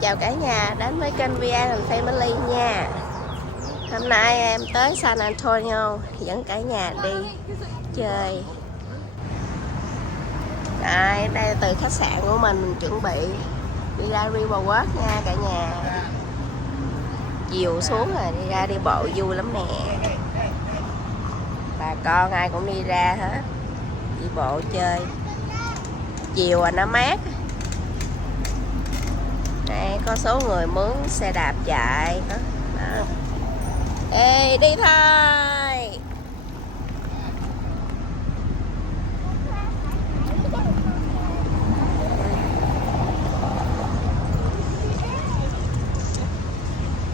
Chào cả nhà đến với kênh VN and Family nha. Hôm nay em tới San Antonio dẫn cả nhà đi chơi. Đây là từ khách sạn của mình chuẩn bị đi ra Riverwalk nha cả nhà. Chiều xuống rồi đi ra đi bộ vui lắm nè. Bà con ai cũng đi ra hết, đi bộ chơi. Chiều nó mát. Đây, có số người mướn xe đạp chạy đó. Ê, đi thôi.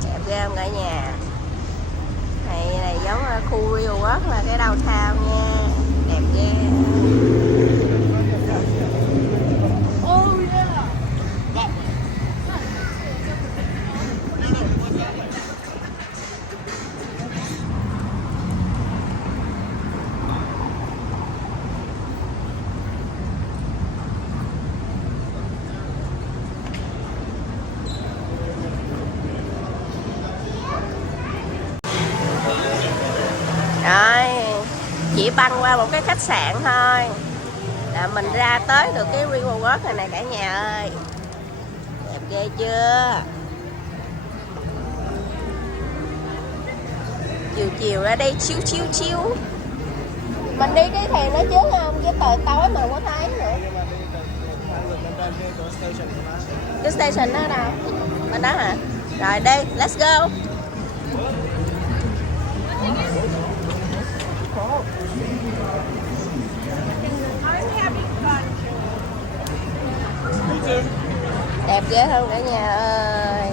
Đẹp ghê không cả nhà. Này giống khu Riverwalk là cái downtown nha. Đẹp ghê. Rồi, chỉ băng qua một cái khách sạn thôi là mình ra tới được cái Riverwalk này nè cả nhà ơi. Đẹp ghê chưa? Chiều ra đây chiếu. Mình đi cái thèm nó trước không? Chứ trời tối mà không có thấy nữa. Cái station đó đâu? Bên đó hả? Rồi đi, let's go. Đẹp ghê không cả nhà ơi.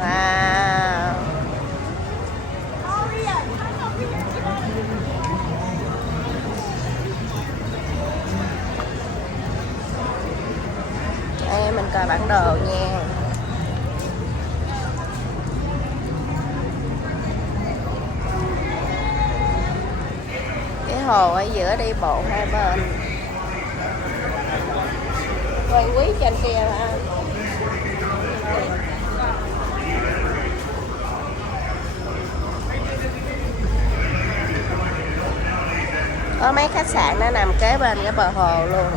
Wow. Đây mình coi bản đồ nha. Cái hồ ở giữa đi bộ hai bên. Quay quý trên kia hả? Có mấy khách sạn nó nằm kế bên cái bờ hồ luôn.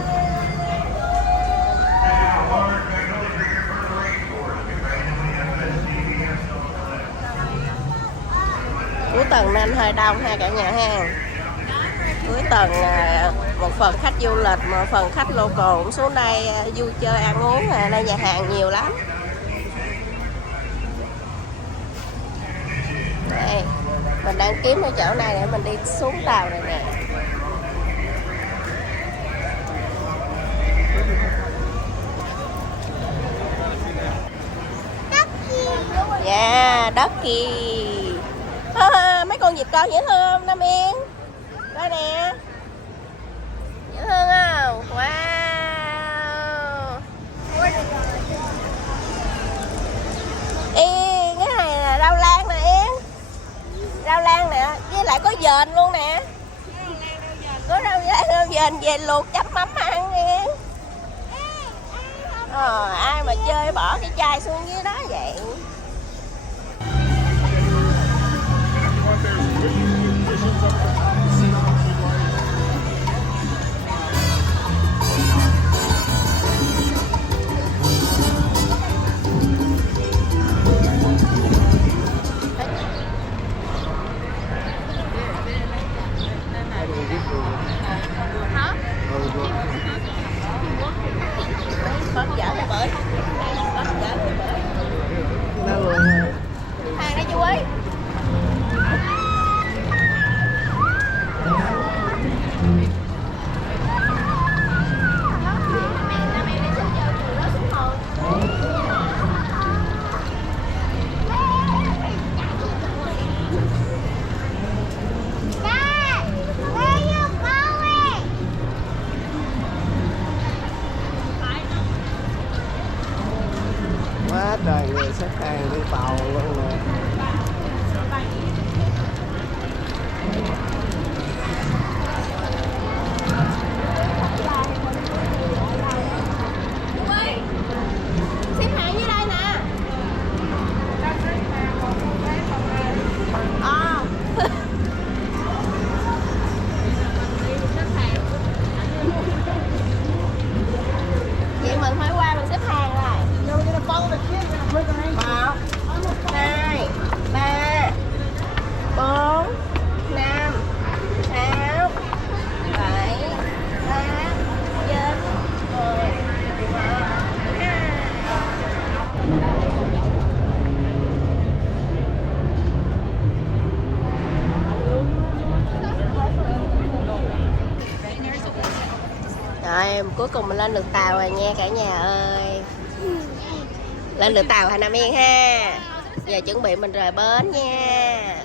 Cuối tuần nên hơi đông ha cả nhà ha. Cuối tuần một phần khách du lịch, một phần khách local cũng xuống đây vui chơi ăn uống. Đây nhà hàng nhiều lắm. Đây, mình đang kiếm cái chỗ này để mình đi xuống tàu này nè. Yeah, Ducky. Mấy con vịt con dễ thương không Nam Yên? Đây nè. Dễ thương không? Wow. Yên, cái này là rau lan nè Yên. Rau lan nè, với lại có dền luôn nè. Có rau dền về luộc chấm mắm ăn Yên. Ai mà chơi bỏ cái chai xuống dưới đó vậy? Cuối cùng mình lên được tàu rồi nha cả nhà ơi. Lên được tàu Hà Nam Yên ha. Giờ chuẩn bị mình rời bến nha.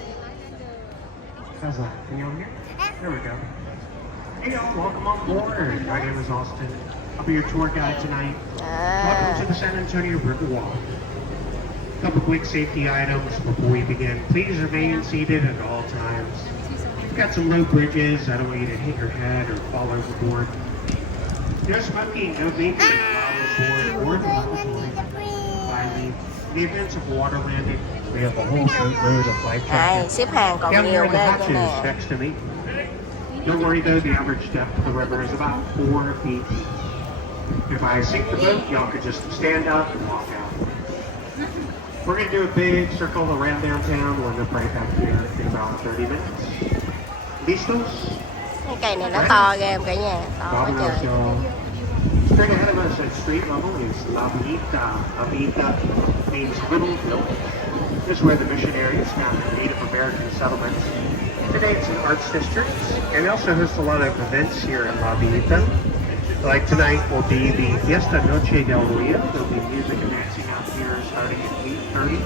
How's that? Can you hear? There we go. Hey y'all, welcome on board. My name is Austin. I'll be your tour guide tonight. Welcome to the San Antonio Riverwalk. A couple quick safety items before we begin. Please remain seated at all times. We've got some low bridges. I don't want you to hit your head or fall overboard. No smoking, no vaping allowed aboard or the lavatory. Finally, in the event of water landing, we have a whole boatload of life jackets. Xếp hàng còn Down nhiều here in the ghê hatches nè. next to me. Don't worry though, the average depth of the river is about 4 feet deep. If I sink the boat, y'all could just stand up and walk out. We're going to do a big circle around downtown. We'll end up right back here in about 30 minutes. Listos? Cái cây này nó to ghê cả nhà, to quá Vámonos, trời. y'all. Straight ahead of us at street level is La Villita. La Villita means little village. This is where the missionaries founded Native American settlements. Today it's an arts district, and we also host a lot of events here in La Villita. Like tonight will be the Fiesta Noche del Rio. There'll be music and dancing out here starting at 8:30.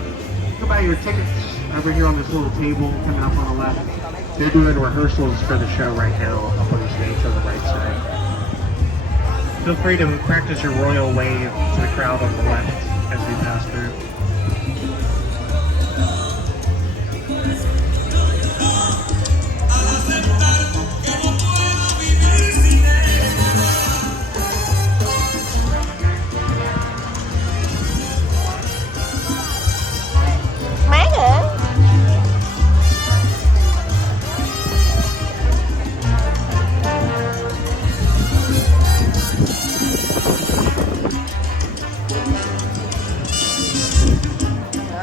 Go buy your tickets over here on this little table coming up on the left. They're doing rehearsals for the show right now up on the stage on the right side. Feel free to practice your royal wave to the crowd on the left as we pass through. Mát hả?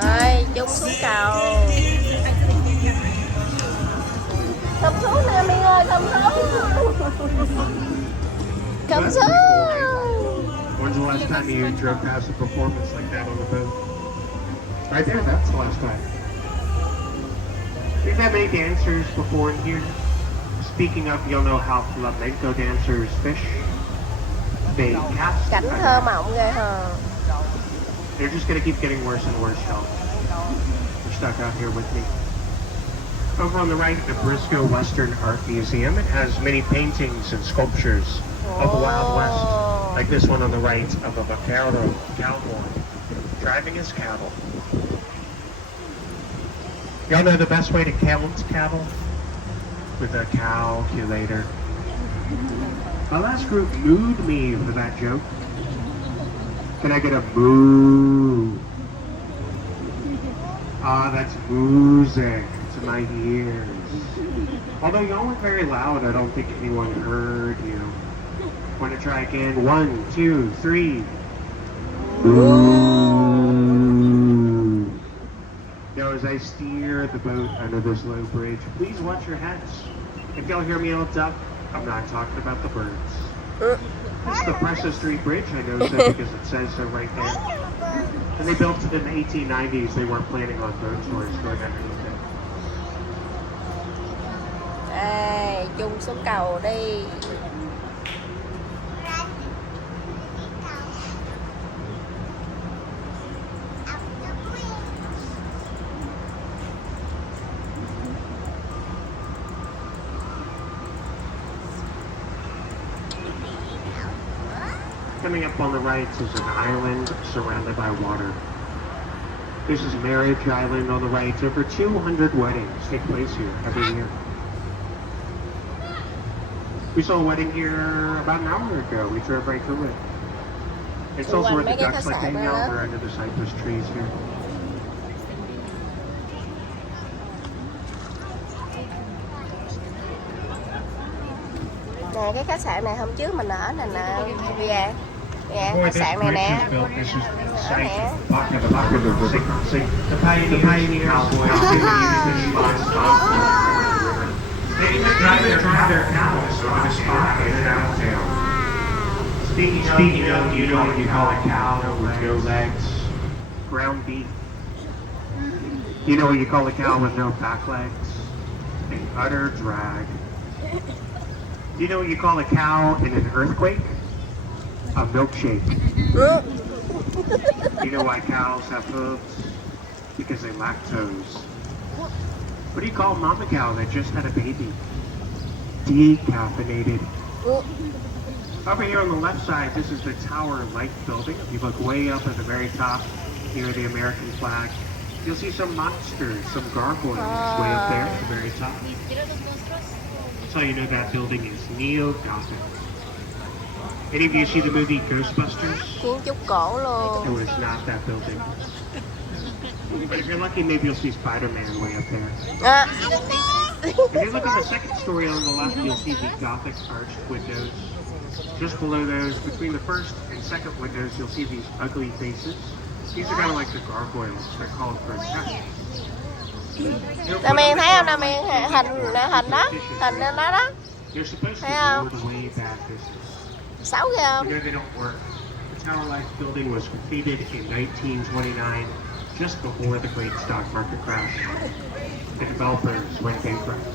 Rồi, chung xuống cầu. Không xuống nè Miên ơi, không xuống. Không xuống. When's the last time you drove past a performance like that on the boat? Right there, that's the last time. We've had many dancers before in here. Speaking of, you'll know how flamenco dancers fish. They cast. Cảnh thơ mộng ghê hả? They're just gonna keep getting worse and worse, y'all. You're stuck out here with me. Over on the right, the Briscoe Western Art Museum. It has many paintings and sculptures of the Wild West, like this one on the right of a vaquero cowboy driving his cattle. Y'all know the best way to count cattle? With a calculator. My last group mooed me for that joke. Can I get a moo? Ah, that's music to my ears. Although y'all were very loud, I don't think anyone heard you. Want to try again? 1, 2, 3. Moo. Now, as I steer the boat under this low bridge, please watch your heads. If y'all hear me yell duck, I'm not talking about the birds. This is the Presa Street Bridge. I know so because it says so right there. And they built it in the 1890s. They weren't planning on boat tours going underneath it. Đây, chung xuống cầu đi. Coming up on the right is an island surrounded by water. This is Marriage Island on the right. Over 200 weddings take place here every year. We saw a wedding here about an hour ago. We drove right through it. It's also where the ducks like hang out. We're under the cypress trees here. Nè, cái khách sạn này hôm trước mình ở nè nè. Dạ. Dạ, khách sạn này nè. Đó nè. The pioneers drive their camels over the spot in downtown. Speaking of, do you know what you call a cow with no legs? Ground beef. You know what you call a cow with no back legs? An utter drag. Do you know what you call a cow in an earthquake? a milkshake. Ừ. You know why cows have hooves? Because they lactose. What do you call a mama cow that just had a baby? Decaffeinated. Ừ. Over here on the left side, this is the Tower Light building. If you look way up at the very top, near the American flag, you'll see some monsters, some gargoyles way up there at the very top. That's how you know that building is neo-Gothic. Any of you see the movie Ghostbusters? Kiến trúc cổ It luôn. was not that building. But if you're lucky, maybe you'll see Spider-Man way up there. À. If you look on the second story on the left, you'll see the Gothic arched windows. Just below those, between the first and second windows, you'll see these ugly faces. These are kind of like the gargoyles. They're called grotesque. Nam Miên thấy không? Nam Miên hình đó, hình đó đó. They're supposed to Thấy ward không? away bad business. Xấu ghê You không? know they don't work. The Tower Life building was completed in 1929, just before the great stock market crash. The developers went bankrupt.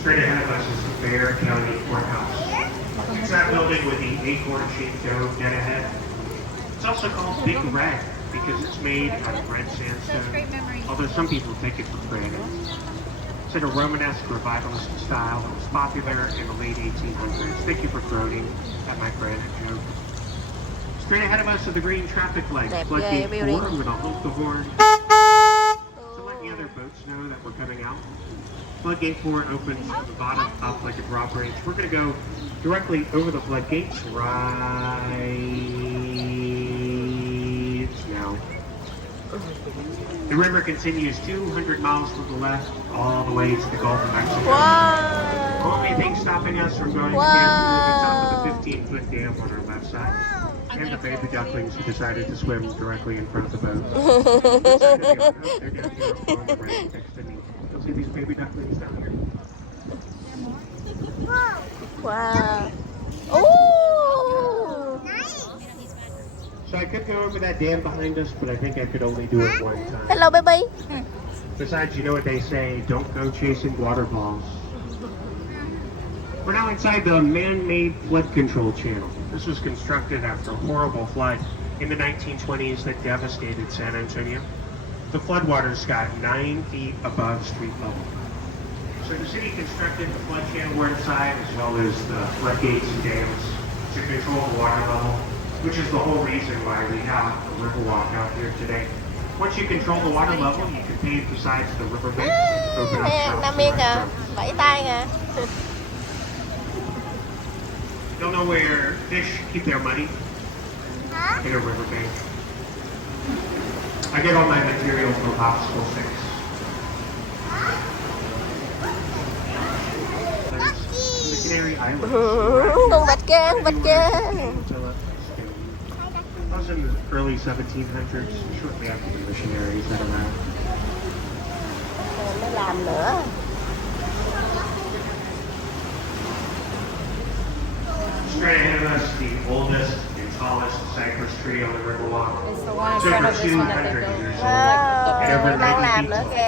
Straight ahead of us is the Bear County Courthouse. It's that building with the acorn-shaped dome dead ahead. It's also called Big Red because it's made out of red sandstone, although some people take it for granted. It's in a Romanesque revivalist style that was popular in the late 1800s. Thank you for groaning at my granite joke. Straight ahead of us are the green traffic lights. Đẹp Floodgate ghê, 4, building. I'm going to hold the horn to let the other boats know that we're coming out. Floodgate 4 opens from the bottom up like a drawbridge. We're going to go directly over the floodgates right now. The river continues 200 miles from the left all the way to the Gulf of Mexico. Wow. Only thing stopping us from going to Wow. the top of the 15-foot dam on our left side. And the baby ducklings who decided to swim directly in front of the boat. Which side are they on? Oh, they're down here on the right next to me. You'll see these baby ducklings down here. Wow. Ooh. So I could go over that dam behind us, but I think I could only do it one time. Hello baby. Besides, you know what they say, don't go chasing waterfalls. We're now inside the man-made flood control channel. This was constructed after a horrible flood in the 1920s that devastated San Antonio. The floodwaters got 9 feet above street level. So the city constructed the flood channel we're inside, as well as the floodgates and dams to control the water level, which is the whole reason why we have a Riverwalk out here today. Once you control the water level, you can pave the sides of the riverbanks, open up Nè, shops Nam and Miên kìa, restaurants. vẫy tay kìa. You'll know where fish keep their money? In a riverbank. I get all my material from Popsicle Sticks. The Canary Islands. Con vịt kìa, con vịt kìa. I was in the early 1700s, shortly after the missionaries had arrived. Mới làm nữa. Straight ahead of us, the oldest and tallest cypress tree on the Riverwalk. It's the one in It's front over of this one that they 200 built. years old. Wow. Đang làm nữa kìa.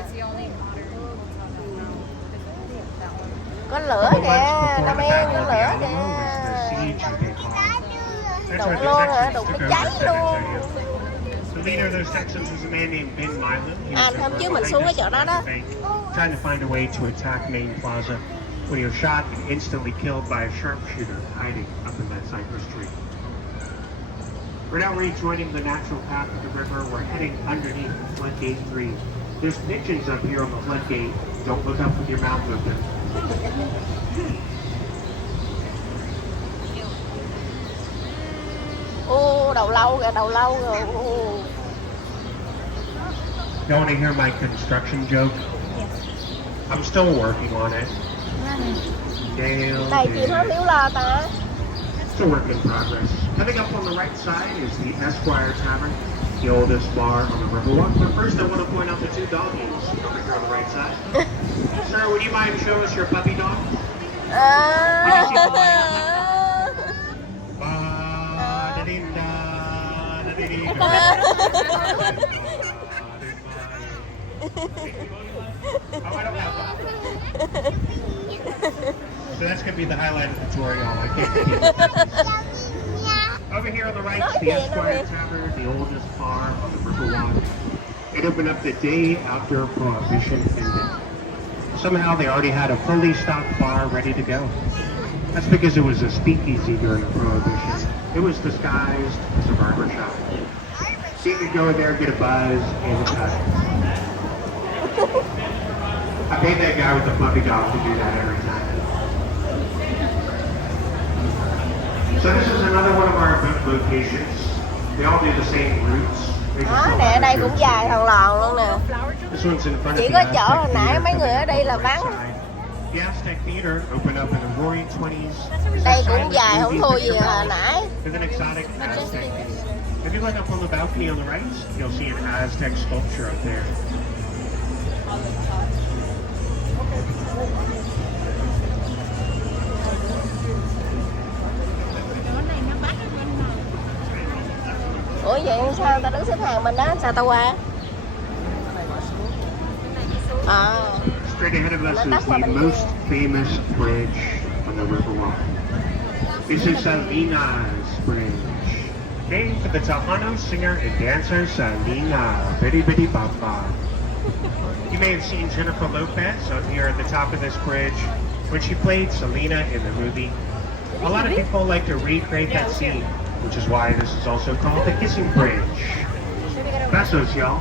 It's the only modern hotel now. That one. Có lửa Couple months kìa, before Nam the Miên, Battle có of the lửa Alamo was the kìa. siege of Big Hall. That's Đụng why the luôn hả? Texans Đụng took nó over cháy San luôn. Antonio. The leader of those Texans was a man named Ben Milam. He was hôm over trước mình behind xuống cái us chỗ đó at đó. the bank, trying to find a way to attack Main Plaza when he was shot and instantly killed by a sharpshooter hiding up in that cypress tree. We're now rejoining the natural path of the river. We're heading underneath Floodgate 3. There's pigeons up here on the floodgate. Don't look up with your mouth open. Đầu lâu kìa, đầu lâu rồi. You want to hear my construction joke? I'm still working on it. Dale, Này chị nói liếu lo ta. It's a work in progress. Coming up on the right side is the Esquire Tavern, the oldest bar on the Riverwalk. But first, I want to point out the two doggies over here on the right side. Sir, would you mind showing us your puppy dog? Oh, I don't have that. So that's going to be the highlight of the tour, y'all. I can't compete with that. Over here on the right is the Esquire Tavern, the oldest farm on the Riverwalk. It opened up the day after Prohibition ended. Somehow they already had a fully stocked bar ready to go. That's because it was a speakeasy during Prohibition. It was disguised as a barber shop. So you could go in there, get a buzz, and a cut. I paid that guy with the puppy dog to do that every time. So this is another one of our event locations. They all do the same routes. Đó, nè, ở đây cũng dài thằng lòn luôn nè. This one's in front of Chỉ the có chỗ Aztec hồi nãy Theater mấy người ở đây là coming up vắng. on the right side. The Aztec Theater opened up in the Roaring 20s. Đây cũng dài không thua gì hồi nãy. With an exotic Aztec. If you look up on the balcony on the right, you'll see an Aztec sculpture up there. Ủa vậy sao ta đứng xếp hàng bên đó, sao ta qua? Straight ahead of us is the most famous bridge on the Riverwalk. This is Salina's Bridge. Named for the Tejano singer and dancer Salina Bitty Bitty Bamba. You may have seen Jennifer Lopez up here at the top of this bridge when she played Selena in the movie. A lot of people like to recreate that scene, which is why this is also called the Kissing Bridge. Besos, y'all.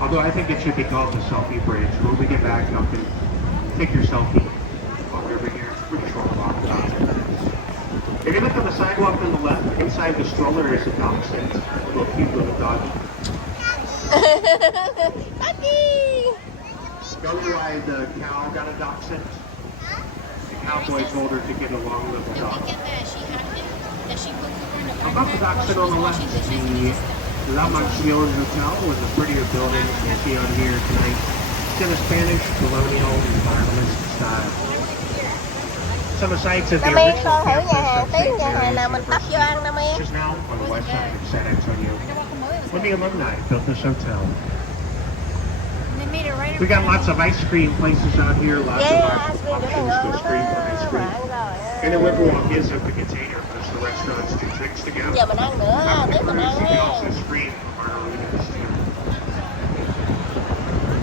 Although I think it should be called the Selfie Bridge. When we get back, y'all can take your selfie while we're over here. It's a pretty short walk. If you look on the sidewalk on the left, inside the stroller is a dachshund, a little cute little doggy. Doggy! Know why the cow got a dachshund? The cowboy told her to get a long little dog. Above the dachshund on the left, the La Mansion Hotel was a prettier building you see on here tonight. It's in a Spanish colonial environment style. Some of the sites of the Nam Yên original con thử nhà campus hàng of tí, St. nhà hàng nào Mary's mình tấp vô ăn Nam University, Yên. which is now on the west side of San Antonio. When the alumni built this hotel. We got lots of ice cream places out here, lots of options to stream ice cream. And the Riverwalk is a container because the restaurants do drinks together. Giờ mình ăn nữa, tí mình ăn You can ha. also stream margaritas too.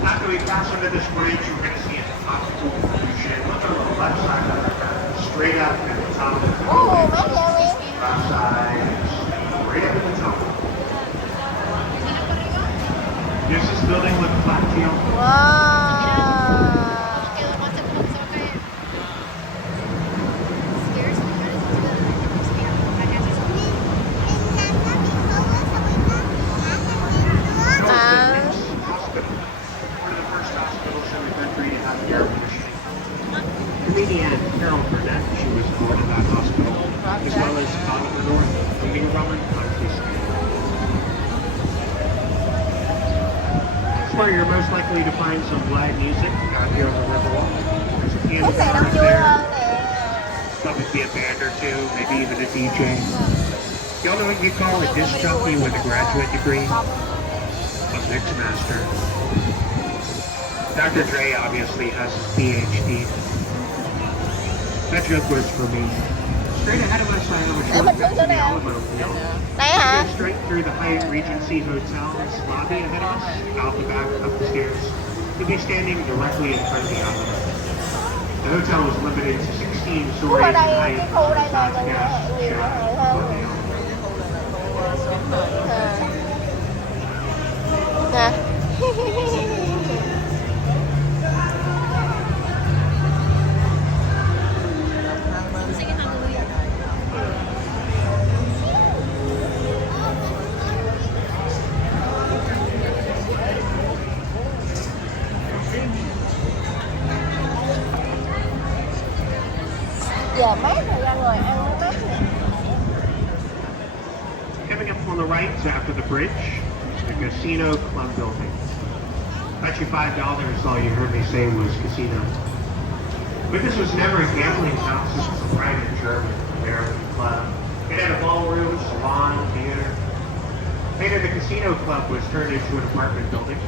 After we pass under this bridge, you're going to see an optical illusion. Look on the left side of the straight up at the top of the Ồ, mát nha Nguyên. left side, right up at the top. Here's this building with a flat tail. Wow. Comedian Carol Burnett, she was born in that hospital, as well as out of the north, the New Roman countries. It's where you're most likely to find some live music out here on the Riverwalk. There's a piano Cái này bar đông up vui there, hơn nè. probably a band or two, maybe even a DJ. Y'all know what you call a disc jockey with a graduate degree? A mix master. Dr. Dre obviously has his PhD. That joke was for me. Straight ahead of us, I have a Để short mình cut xuống to chỗ the nào? Alamo Hill. Đây hả? Go straight through the Hyatt Regency Hotel's lobby ahead of us, out the back, up the stairs. You'll be standing directly in front of the Alamo. The hotel was limited to 16 Ở stories in đây, height. cái khu đây là Besides mình guests, nhiều nhà chefs, hàng hơn. on the Alamo. Nè. Giờ mát rồi ra ngồi ăn nó mát nè. Coming up on the right after the bridge, the Casino Club building. Bet you $5 all you heard me say was casino. But this was never a gambling house, this was a private German American club. It had a ballroom, salon, theater. Later the Casino Club was turned into an apartment building.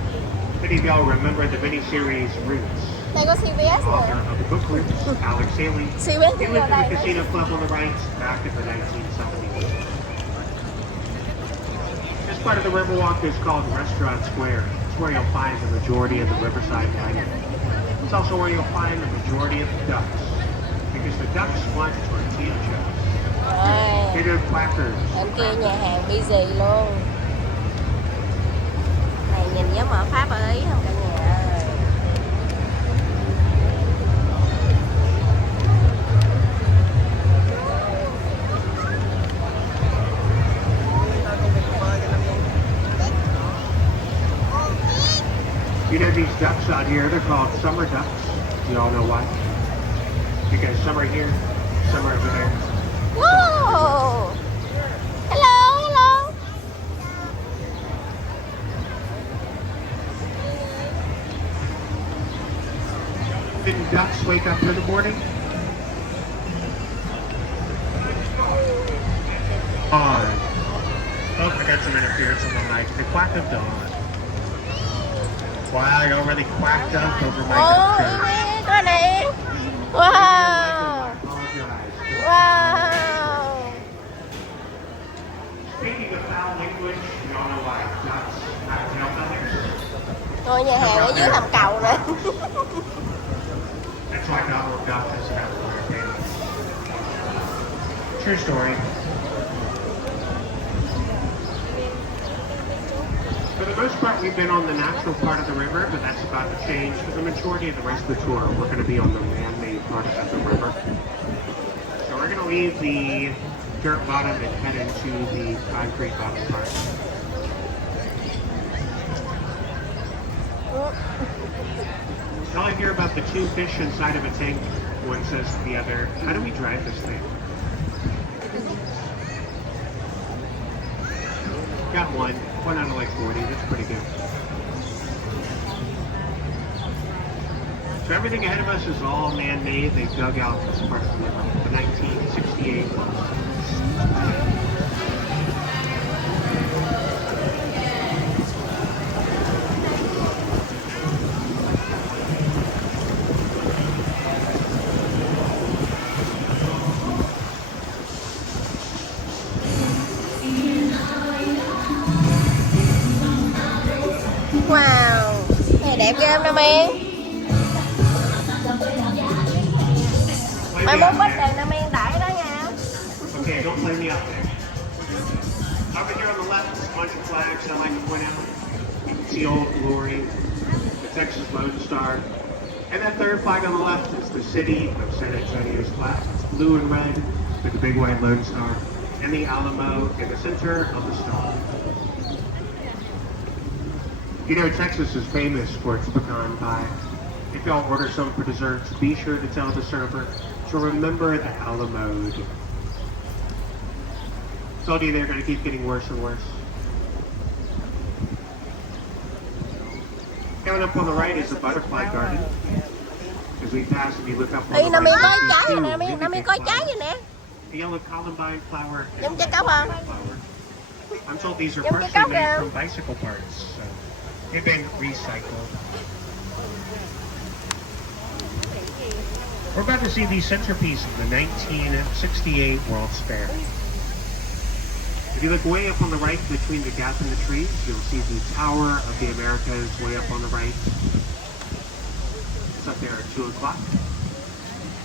Many of y'all remember the miniseries Roots. Đây có CVS Author nữa. of the book Roots, Alex Haley. CVS He vô lived in đây the nữa. casino club on the right back in the 1970s. This part of the Riverwalk is called Restaurant Square. It's where you'll find the majority of the riverside dining. It's also where you'll find the majority of the ducks, because the ducks want tortilla chips. Rồi, Potato platters. bên kia nhà hàng busy luôn. Này nhìn giống ở Pháp ở Ý không cả nhà ơi. You know these ducks out here, they're called summer ducks. You all know why? Because some are here, some are over there. Whoa! Hello, hello. Didn't ducks wake up in the morning? On. Oh, I got some interference on the mic. The quack of dawn. Wow, you already quacked up over my Ồ, duck Yên coi này. Wow. Apologize. Wow. Speaking of foul language, you all know why ducks have tail feathers? Ngôi nhà hàng ở dưới làm cầu nè. That's why Donald Duck doesn't have a weird tail. True story. For the most part, we've been on the natural part of the river, but that's about to change. For the majority of the rest of the tour, we're going to be on the man-made part of the river. So we're going to leave the dirt bottom and head into the concrete bottom part. Y'all I hear about the two fish inside of a tank. One says to the other, how do we drive this thing? Got one out of like 40, that's pretty good. So everything ahead of us is all man-made. They dug out this part of the river, the 1968 Wow. Này đẹp ghê không Nam Yên? Mai mốt bắt đèn Nam Yên đẩy đó nha. Okay, don't play me up there. Over here on the left is a bunch of flags I like to point out. You can see Old Glory, the Texas Lone Star. And that third flag on the left is the city of San Antonio's flag. It's blue and red with the big white Lone Star. And the Alamo in the center of the star. You know, Texas is famous for its pecan pie. If y'all order some for desserts, be sure to tell the server to remember the Alamo. Told you they're going to keep getting worse and worse. Coming up on the right is the butterfly garden. As we pass and you look up on Ê the Nam Yên có right, you trái see rồi two Nam Yên, really Nam Yên big có trái flowers. rồi nè. The yellow columbine flower and Giống the trái cóc không? flower. I'm told these are Giống trái partially cóc made kìa. from bicycle parts, so they've been recycled. We're about to see the centerpiece of the 1968 World's Fair. If you look way up on the right between the gap in the trees, you'll see the Tower of the Americas way up on the right. It's up there at 2 o'clock.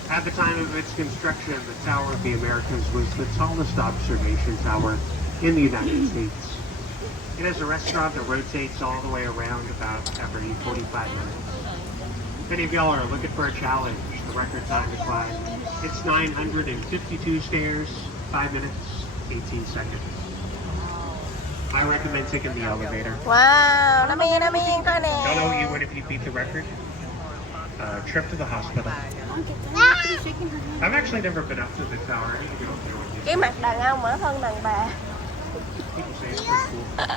At the time of its construction, the Tower of the Americas was the tallest observation tower in the United States. It has a restaurant that rotates all the way around about every 45 minutes. If any of y'all are looking for a challenge, the record time to climb, it's 952 stairs, 5 minutes, 18 seconds. I recommend taking the elevator. Wow, Nam Yên coi nè. Y'all know what you would if you beat the record? Trip to the hospital. I've actually never been up to the tower. I need to go up there with you. Cái mặt đàn ông ở thân đàn bà. People say it's pretty cool.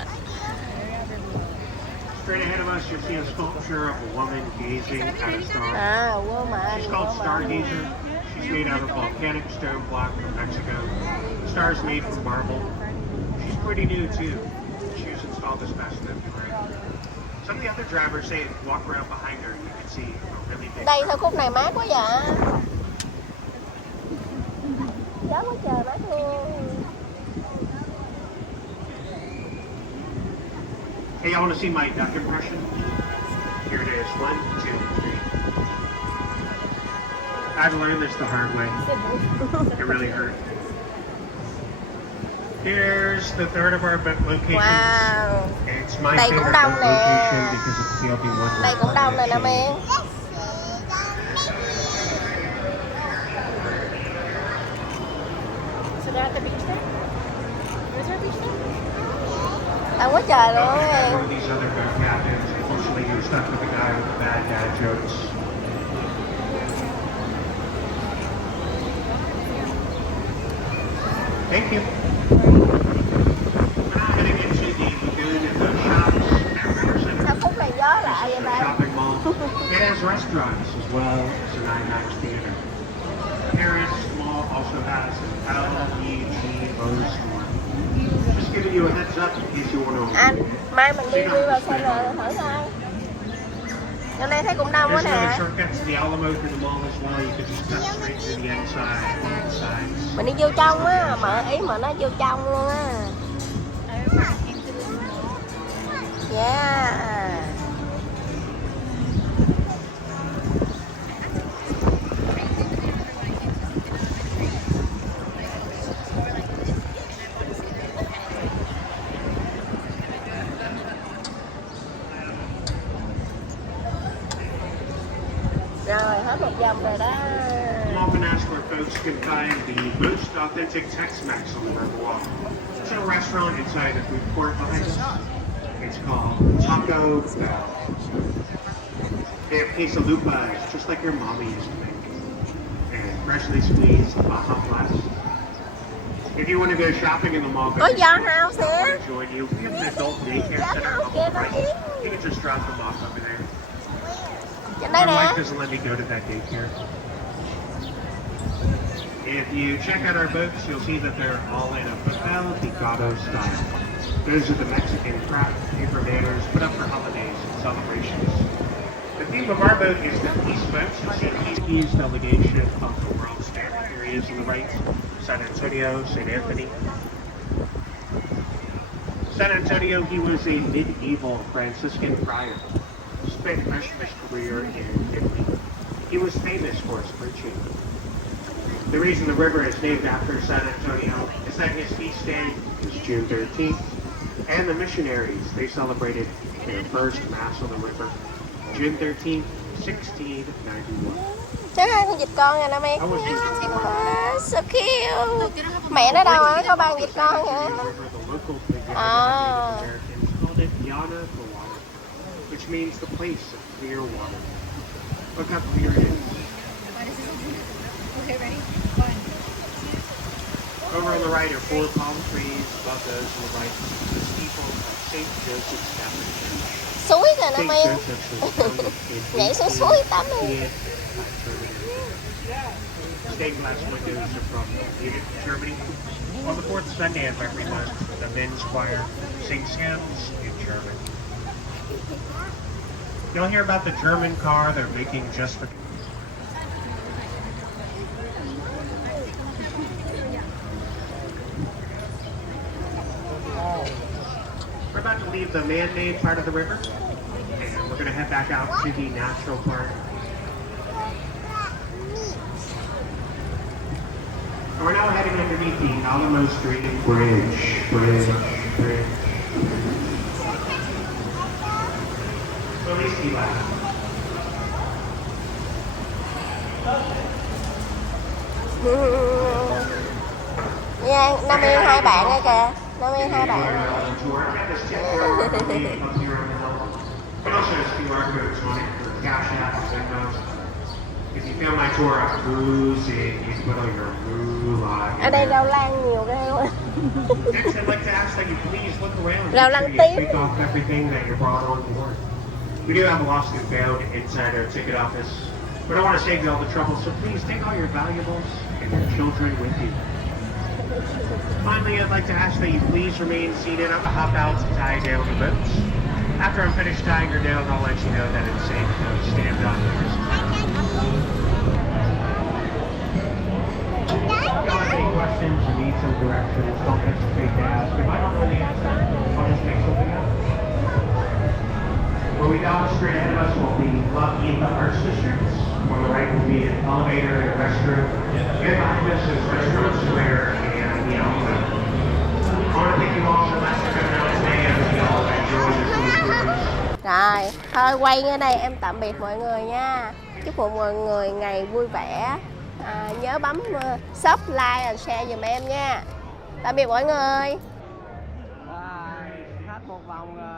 Straight ahead of us, you'll see a sculpture of a woman gazing at a star. À, woman. She's called Stargazer. She's made out of volcanic stone block from Mexico. The star is made from marble. She's pretty new too. She was installed this past February. Some of the other drivers say if you walk around behind her, you can see a really big. Đây thôi khúc này mát quá vậy. Gió quá trời mát luôn. Hey, y'all want to see my duck impression? Here it is. 1, 2, 3. I've learned this the hard way. It really hurt. Here's the third of our locations. Wow. It's my Đây favorite cũng đông boat nè. location because it's the only one. Đây cũng đông nè Nam Yên. So they're at the beach there? Where's our beach there? Đông quá trời luôn One em. of these other boat captains. Unfortunately, you were stuck with the guy with the bad dad jokes. Thank you. We're now heading into the lagoon and the shops at River Center. Sao khúc này gió lạ vậy This is the ta? shopping mall. It has restaurants as well as an IMAX theater. Paris Mall also has an LEG Bose store. Just giving you a heads up in case you want to. Anh, mai mình đi Riverwalk San Antonio thử coi. Hôm nay thấy cũng đông quá There's another nè. shortcut to the Alamo through the mall as well. You could just cut straight to the inside, both sides. Mình đi vô trong á, mở ý mà nó vô trong luôn á. I remember I came to this mall. Yeah. Rồi hết một vòng rồi đó. I'm often asked where folks can find the most authentic Tex-Mex on the Riverwalk. It's a restaurant inside the food court behind us. It's called Taco Bell. They have quesalupas, just like your mommy used to make. And freshly squeezed Baja Blast. If you want to go shopping in the mall, Có gió house I'll nè. join you. We have an adult daycare Gió center house on kìa the nó right. biết. You can just drop them off over there. Trên My đây nè. wife doesn't let me go to that daycare. If you check out our boats, you'll see that they're all in a papel picado style. Those are the Mexican craft paper manners put up for holidays and celebrations. The theme of our boat is the Peace Boats. You'll see Peace's delegation of the world's fair. Here he is on the right, San Antonio, St. Anthony. San Antonio, he was a medieval Franciscan friar. Spent most of his career in Italy. He was famous for his preaching. The reason the river is named after San Antonio is that his feast day is June 13th, and the missionaries, they celebrated their first mass on the river, June 13th, 1691. Chắc hai con vịt con nè Nam Yên. I was using the word. Ah, so cute. Mẹ nó đâu á, có ba con vịt con hả? The local figure Ah. Americans called it Yana for water, which means the place of clear water. Look how clear it is. Okay, ready? 1, 2. Over on the right are 4 palm trees. Above those on the right is the steeple of St. Joseph's Catholic Church. Suối kìa St. Nam Yên. Joseph's was founded in Nhảy xuống suối tắm đi. 1888 by Germany. Stained glass windows are from Munich, Germany. On the fourth Sunday of every month, the men's choir sings hymns in German. You'll hear about the German car they're making just for. We're about to leave the man-made part of the river, and we're going to head back out to the natural part. And we're now heading underneath the Alamo Street Bridge. Release the last. Nha, Nam Yên hai bạn đây kìa. Nam Yên hai bạn. It also has QR codes on it for Cash App and Venmo. If you found my tour up cruising, you put on your moolah. Ở đây rau lan nhiều ghê luôn. Next, I'd like to ask that you please look around. Rau Make lan sure you tím. take off everything that you brought on board. We do have a lost and found inside our ticket office. We don't want to save you all the trouble, so please take all your valuables and your children with you. Finally, I'd like to ask that you please remain seated on the hop outs and tie down the boats. After I'm finished tying her down, I'll let you know that it's safe to stand on here. If you have any questions or need some directions, don't hesitate to ask. If I don't know the answer, I'll just make something up. Where we go straight ahead of us will be Lucky in the Arts District. On the right will be an elevator and a restroom. Here behind us is Restaurant Square, and I want to thank you all for last coming out today, and we all enjoy your food. Rồi, thôi quay ở đây em tạm biệt mọi người nha. Chúc mọi người ngày vui vẻ. Nhớ bấm sub, like và share giùm em nha. Tạm biệt mọi người. Hết một vòng rồi.